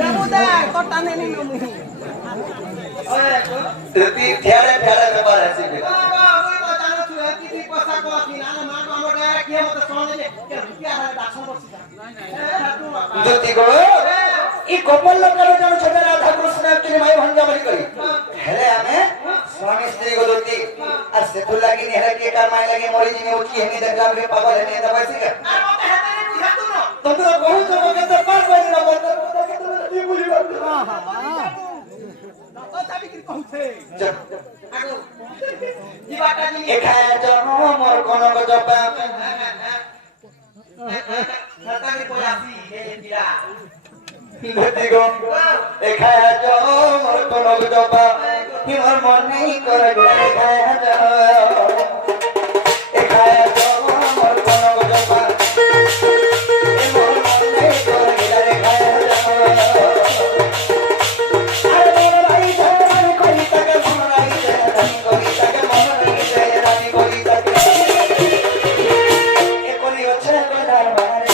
দেবো দেখ তোর টানে নি নমু তুই ফেরে ফেরে ব্যাপার আছে বাবা ওই তো জানো তুই কি কি কথা কও কি না মা তো আমার গায়ে কি মত শুনে যে কি আর ডাকছন করছিস জ্যোতি গো এই গোপাল লোকের যেন ছোট রাধা কৃষ্ণ একচুয়ালি মাই ভঞ্জা বলি করি হেলে আমি স্বামী স্ত্রী গো জ্যোতি আর সেতু লাগি নি হেলে কে কার মাই লাগি মরি জিনি উঠি হেনি দেখলাম রে পাগল হেনি দবাইছি কা আর মত হাতে নি বুঝা তু না তো তো বহু জনকে তো পার পাই না বলতে কি বুঝি বাপ ও চাবি কি কইছে আগো জীবাটা জিনি এখানে জন্ম মোর কোন গজবা হাতাকে কইছি এ দিরা জ্যোতি গো এখানে জন্ম মোর কোন গজবা হিমর মন নেই করে এখানে জন্ম এখানে জন্ম মোর কোন গজবা হিমর মন নেই করে এখানে জন্ম আর মোর ভাই ধরে কই তাকে মন রাই রানী কই তাকে মন রাই রানী কই তাকে এ করি হচ্ছে গলার মারে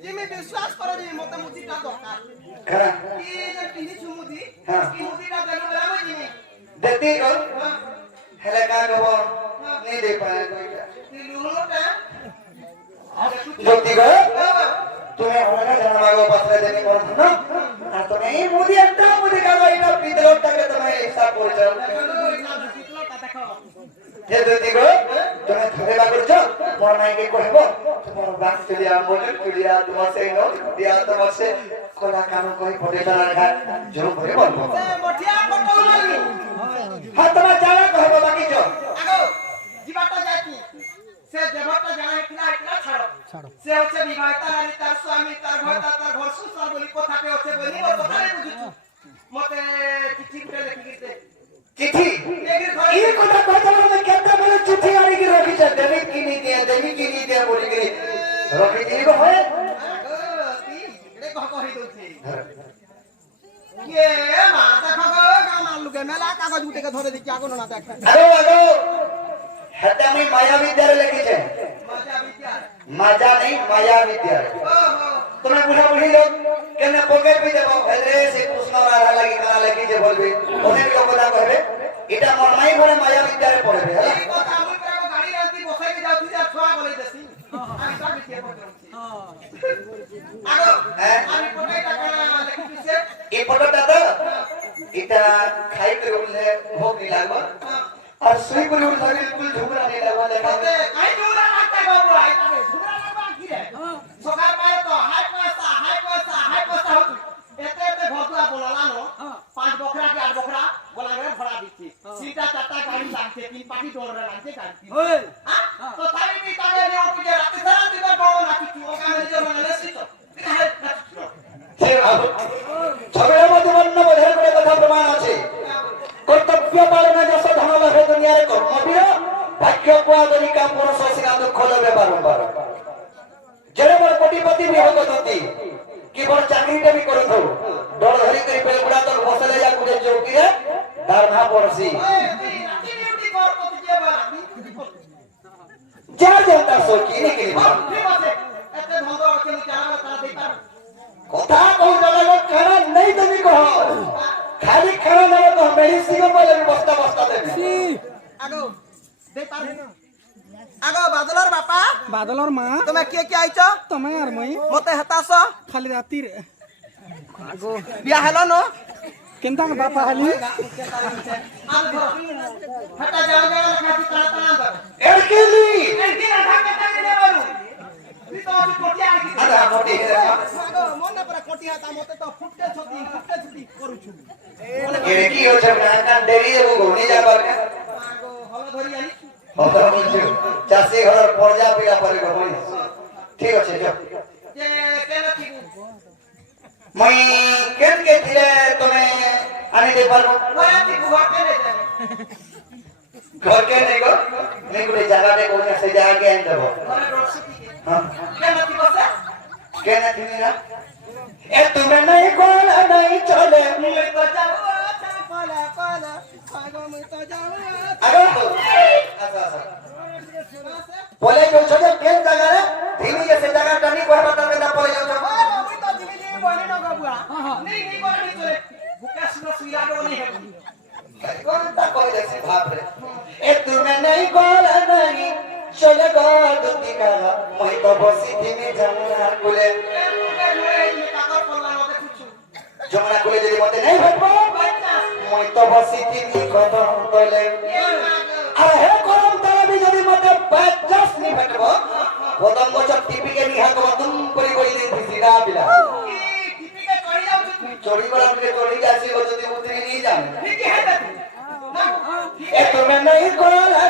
जिमी विश्वास करो जी मते मुदिटा दरकार की जे पिनी छु मुदी की मुदिटा देनो लाम जिमी देती को हेले का गबो नहीं दे पाए कोईटा की लुलोटा ज्योति गो तुम्हें हमरा जाना मागो पत्र देनी कोन न आ तो नहीं मुदी अंता मुदी का इना पितलोट तक तुम्हें हिसाब कर जाओ इना पितलोटा देखो हे ज्योति गो तुम्हें थरे बागर छ मोर माई के कहबो তোমার বাক চলিয়া মনে চলিয়া তোমার সেই নো দিয়া তোমার সে কোলা কাম কই পড়েটা রাখা জোর করে বলবো সে মঠিয়া পটল মারি হ্যাঁ তোমার জানা কহবো বাকি যো আগো জীবাটা যাতি সে দেবটা জানা একলা ছাড়ো সে হচ্ছে বিবাহিতা নারী তার স্বামী তার ঘর সংসার বলি কথাতে হচ্ছে বলি ওর কথা নাই বুঝিছু মতে চিঠি উঠে লিখি দিতে চিঠি এই কথা কইতে মানে কেতে বলে চিঠি আনি কি রাখিছ দেবি কি নি দিয়া বলি কি রাখি দিই গো হয় কি এড়ে কহ কহি দউছি ইয়ে মা দেখো গো গামার লুকে মেলা কাগজ গুটেকে ধরে দিছি আগো না দেখ আগো হেতে আমি মায়া বিদ্যারে লিখিছে মাজা नहीं माया विद्या तुम्हें बुढ़ा बुढ़ी लोग केने पॉकेट भी देबो हेले से कृष्ण राधा लागि कना लिखि जे बोलबे ओने भी लोग बोला कहबे इटा मोर माई घरे माया विद्या रे पढ़बे हला এই কথা আমি প্রায় গাড়ি রাস্তি বসাই কে যাউছি আর ছোয়া বলে দেছি আমি সব লিখে পড়ছি আগো আমি পড়াইটা কানা লিখিছে এই ফটোটা তো এটা খাই করে বললে ভোগ নি লাগবা আর সুই করে বললে বিলকুল ঝুমরা নি লাগবা লেখা কাই ঝুমরা লাগতা বাবু আইতাবে ঝুমরা লাগবা কি রে সকাল পায় তো হাই পয়সা হতো এতে ঘরটা বলালানো 5 বকরা কি 8 বকরা বলা করে ভরা দিচ্ছি সিটা চারটা গাড়ি লাগছে তিন পাটি ডোরে লাগছে গাড়ি ওই তো তাই নি তাকে নিয়ে উঠে রাতে সারা দিন বড় না কিছু ওখানে যে মানে সিটো সে ছবির মধ্যে বর্ণ বোঝার করে কথা প্রমাণ আছে কর্তব্য পালনে যশ ধন লাভে দুনিয়ারে কর্মবীর ভাগ্য কুয়াদরি কা পুরুষ সিনা দুঃখ লবে বারম্বার যেরে বড় কোটিপতি বিহগতি কি বড় চাকরিটা বি করত ডর ধরি করে পেলে বুড়া তো বসলে যা গুটে চৌকিরে দারমা পড়ছি যার যেটা সকি নাকি কথা কই দাঁড়ালো খানা নেই তুমি কহ খালি খানা না তো মেডিসিন বলে বস্তা বস্তা দেবে আগো দে পার আগো বাদলর বাপা বাদলর মা তুমি কে কে আইছ তুমি আর মই মতে হতাছ খালি রাতির আগো বিয়া হেলো ন কেনতা বাপা হালি হটা যাও যাও খাতি তাড়া তাড়া এরকেলি একদিন ঢাকা টাকা দে বারু তুই তো আমি কোটি আর কি আদা মোটি আগো মনে পরে কোটি হাতা মতে তো ফুটতে ছতি করুছু এর কি হচ্ছে না কান দেরি দেবো ঘুরে যাবার আগো হলো ধরি আনি কথা বলছো চাষি ঘরের পর্যা পিড়া পরে গই ঠিক আছে যাও যে কেন ঠিক মই কেন কে থিলে তুমি আনি দে পারবো ওয়া ঠিক ঘরতে লে যাবে ঘর কে নেই গো নেই গুটে জায়গাতে কোন সেই জায়গা কে আনি দেব ঘরে রসি কি হ্যাঁ কেন ঠিক আছে কেন থিনি না এ তুমি নাই গোলা নাই চলে মুই তো যাও আচ্ছা পালা পালা আগো মুই তো যাও আগো আচ্ছা আচ্ছা বলে जो छजे केन जगह रे धीमी से जगह टनी को बता के ना पड़े जाओ মুই তো দিবি দিবি বলি না বাবুয়া নেই নেই বলি চলে বুকাস না সুইরা গো নেই হেবি कौन ता कोई जैसे भाप रे ए तुम्हें नहीं गोला नहीं चले गो दुती का मैं तो बसी थी में जमुना कुले जमुना कुले যদি মতে নাই ভাববো मैं तो बसी थी में কদম তলে আর হে করম তলে যদি মতে 50 নি ভাববো কদম বছর টিপি কে নিহা কো তুম পরি কই দেই সিধা পিলা চড়ি করা কে চড়ি যাসি ও যদি উতরি নি জানে এ তুমি নাই গোলা